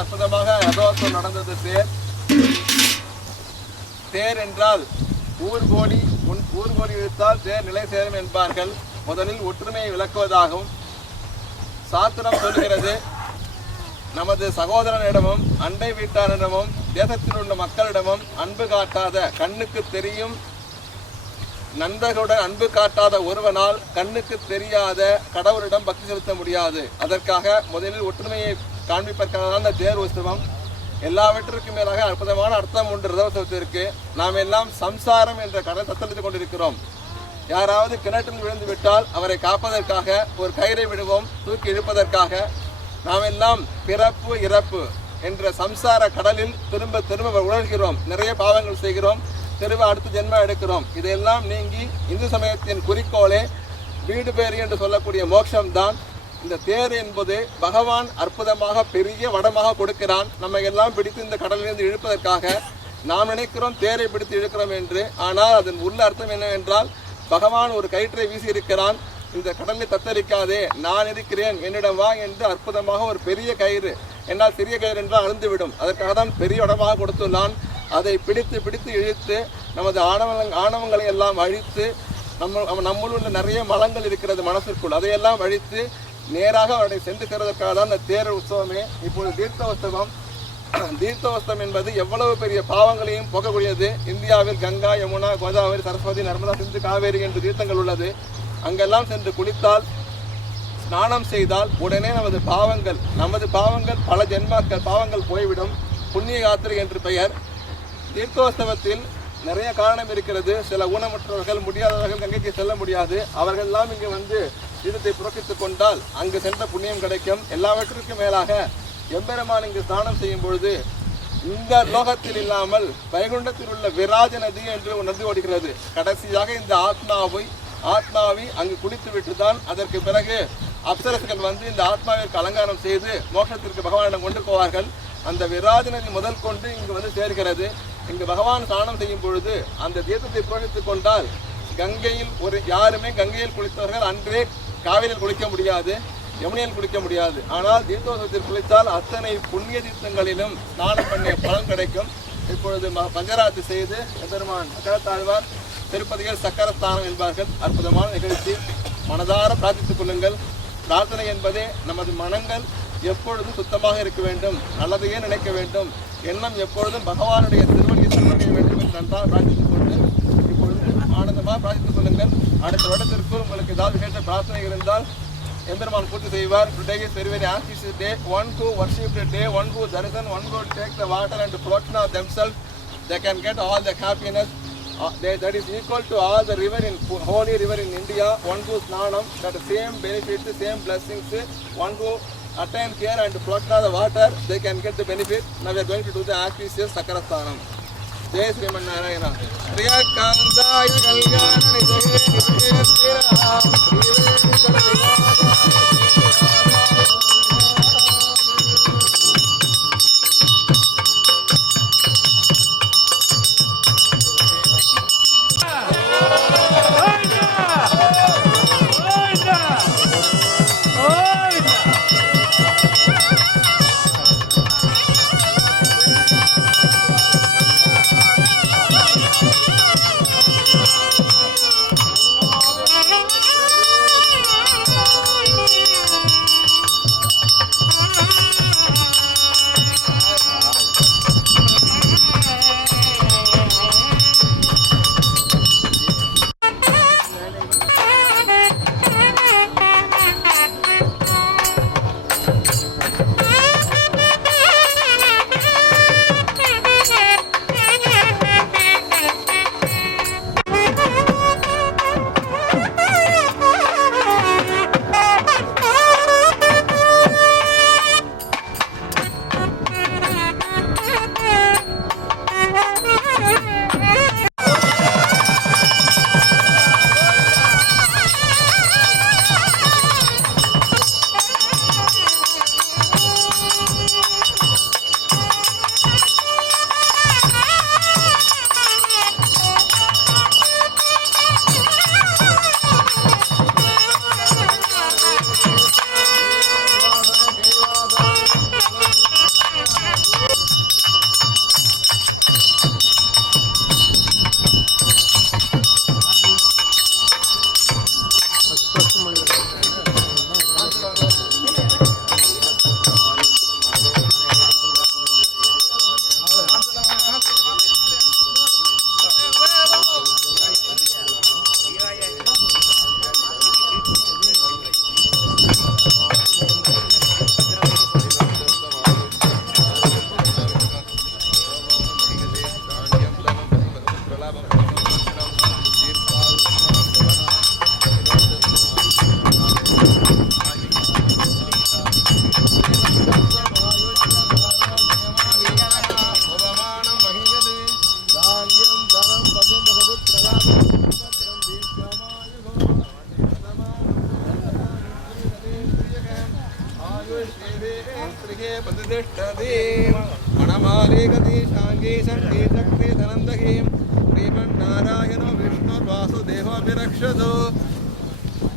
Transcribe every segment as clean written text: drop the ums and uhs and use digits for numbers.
அற்புதமாக ரதோத்சவம் நடந்தது. தேர் என்றால் ஊர்கோடி இழுத்தால் தேர் நிலை சேரும் என்பார்கள். முதலில் ஒற்றுமையை விளக்குவதாகவும் சாத்திரம் சொல்கிறது. நமது சகோதரனிடமும் அண்டை வீட்டாரிடமும் தேசத்தில் உள்ள மக்களிடமும் அன்பு காட்டாத, கண்ணுக்கு தெரியும் நண்பர்களுடன் அன்பு காட்டாத ஒருவனால் கண்ணுக்கு தெரியாத கடவுளிடம் பக்தி செலுத்த முடியாது. அதற்காக முதலில் ஒற்றுமையை காண்பிப்பதற்கான அந்த தேர் உற்சவம். எல்லாவற்றிற்கும் மேலாக அற்புதமான அர்த்தம் உண்டு ரதோத்சவத்திற்கு. நாம் எல்லாம் சம்சாரம் என்ற கடல் தத்தளித்துக் கொண்டிருக்கிறோம். யாராவது கிணற்றில் விழுந்து விட்டால் அவரை காப்பதற்காக ஒரு கயிறை விடுவோம், தூக்கி இழுப்பதற்காக. நாம் எல்லாம் பிறப்பு இறப்பு என்ற சம்சார கடலில் திரும்ப திரும்ப உழல்கிறோம். நிறைய பாவங்கள் செய்கிறோம், திரும்ப அடுத்த ஜென்மம் எடுக்கிறோம். இதையெல்லாம் நீங்கி இந்து சமயத்தின் குறிக்கோளே வீடு பேறு என்று சொல்லக்கூடிய மோட்சம்தான். இந்த தேர் என்பது பகவான் அற்புதமாக பெரிய வடமாக கொடுக்கிறான். நம்ம எல்லாம் பிடித்து இந்த கடலிலிருந்து இழுப்பதற்காக. நாம் நினைக்கிறோம் தேரை பிடித்து இழுக்கிறோம் என்று. ஆனால் அதன் உள்ள அர்த்தம் என்னவென்றால், பகவான் ஒரு கயிற்றை வீசி இருக்கிறான். இந்த கடலில் தத்தளிக்காதே, நான் இருக்கிறேன், என்னிடம் வா என்று அற்புதமாக ஒரு பெரிய கயிறு, என்னால் சிறிய கயிறு என்றால் அழுந்துவிடும், அதற்காக தான் பெரிய இடமாக கொடுத்துள்ளான். அதை பிடித்து பிடித்து இழுத்து நமது ஆணவங்களை எல்லாம் அழித்து நம்முள் உள்ள நிறைய மலங்கள் இருக்கிறது மனசிற்குள், அதையெல்லாம் அழித்து நேராக அவரை சென்று சேர்வதற்காக தான் இந்த தேர் உற்சவமே. இப்பொழுது தீர்த்தோத்சவம். தீர்த்தோத்சவம் என்பது எவ்வளவு பெரிய பாவங்களையும் போக்கக்கூடியது. இந்தியாவில் கங்கா, யமுனா, கோதாவரி, சரஸ்வதி, நர்மதா, சிந்து, காவேரி என்று தீர்த்தங்கள் உள்ளது. அங்கெல்லாம் சென்று குளித்தால், ஸ்நானம் செய்தால் உடனே நமது பாவங்கள் பல ஜென்மாக்கள் பாவங்கள் போய்விடும். புண்ணிய யாத்திரை என்று பெயர். தீர்த்தோத்சவத்தில் நிறைய காரணம் இருக்கிறது. சில ஊனமுற்றவர்கள், முடியாதவர்கள் கங்கைக்கு செல்ல முடியாது. அவர்களெல்லாம் இங்கு வந்து தீர்த்தத்தை புறக்கித்துக் கொண்டால் அங்கு சென்ற புண்ணியம் கிடைக்கும். எல்லாவற்றிற்கும் மேலாக எம்பெருமான் இங்கு ஸ்நானம் செய்யும் பொழுது இந்த லோகத்தில் இல்லாமல் வைகுண்டத்தில் உள்ள விராஜ நதி என்று ஒரு நதி ஓடுகிறது. கடைசியாக இந்த ஆத்மாவை அங்கு குளித்து விட்டு தான் அதற்கு பிறகு அப்சரசுகள் வந்து இந்த ஆத்மாவிற்கு அலங்காரம் செய்து மோட்சத்திற்கு பகவானிடம் கொண்டு போவார்கள். அந்த விராஜ நதி முதல் கொண்டு இங்கு வந்து சேர்கிறது. இங்கு பகவான் ஸ்நானம் செய்யும் பொழுது அந்த தீர்த்தத்தை புரோகித்துக் கொண்டால் கங்கையில் யாருமே கங்கையில் குளித்தவர்கள் அன்றே காவிரியில் குளிக்க முடியாது, யமுனையில் குளிக்க முடியாது. ஆனால் தீர்த்தோத்சவத்தில் குளித்தால் அத்தனை புண்ணிய தீர்த்தங்களிலும் ஸ்நானம் பண்ணிய பலன் கிடைக்கும். இப்பொழுது பஞ்சராத்தி செய்து எம்பெருமான் சக்கரத்தாழ்வார் திருப்பதிகள் சக்கரஸ்தானம் என்பார்கள். அற்புதமான நிகழ்ச்சி. மனதார பிரார்த்தித்துக் கொள்ளுங்கள். பிரார்த்தனை என்பதே நமது மனங்கள் எப்பொழுதும் சுத்தமாக இருக்க வேண்டும், நல்லதையே நினைக்க வேண்டும், எண்ணம் எப்பொழுதும் பகவானுடைய திருவடியை சரணடைய வேண்டும் என்று நன்றாக பிரார்த்தித்துக் கொண்டு இப்பொழுது ஆனந்தமாக பிரார்த்தித்துக் கொள்ளுங்கள். அடுத்த வருடத்திற்கு உங்களுக்கு ஏதாவது விசேஷ பிரார்த்தனை இருந்தால் எம்பெருமான் பூர்த்தி செய்வார். Today is very very auspicious day. One who worship the day, one who darshan, one who take the water and protect themselves, they can get all the happiness. That is equal to all the river in holy river in India. One who snanam, that same benefits, same blessings. One who attain here and protect the water, they can get the benefit. Now we are going to do the auspicious Sakarasthanam. Jai Sriman Narayana. Priya Kandaya Kalyana Nidhaye Nidhaye Sriram.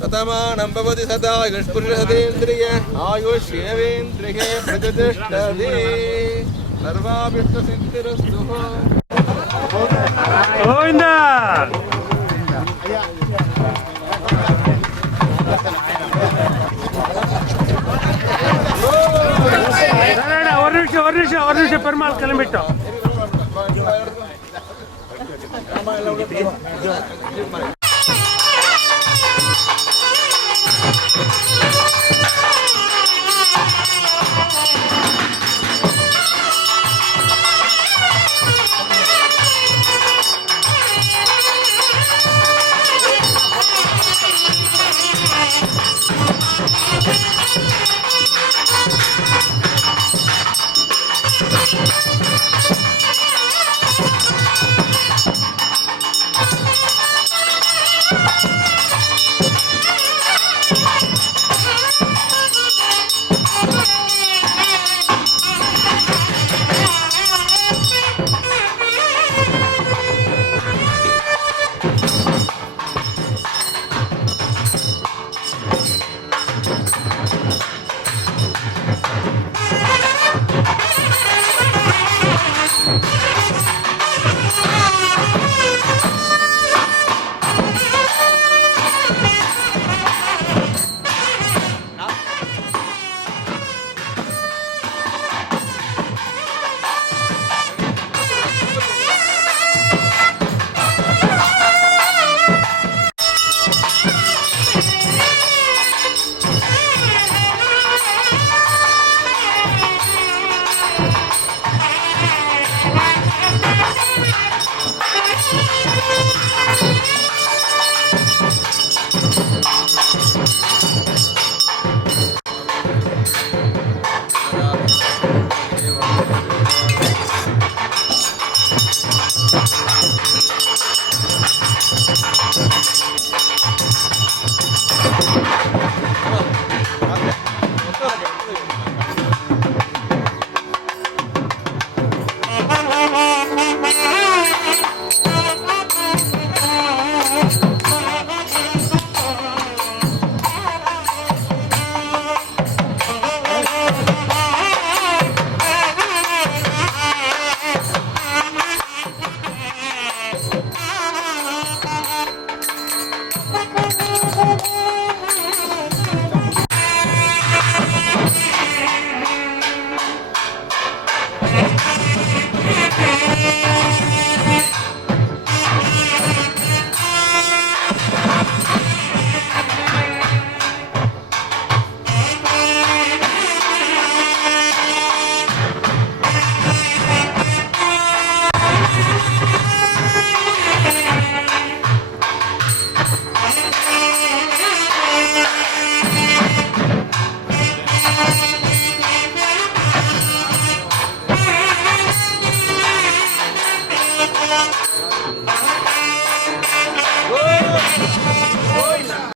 शतमानं भवति सदा युष्पुरुषसतेन्द्रिय आयुष्येवेन्द्रिये प्रतिष्ठते सर्वाभीष्टसिद्धिरस्तु गोविंदा ஒரு நிமிஷம் பெருமாள் கிளம்பிட்டோம்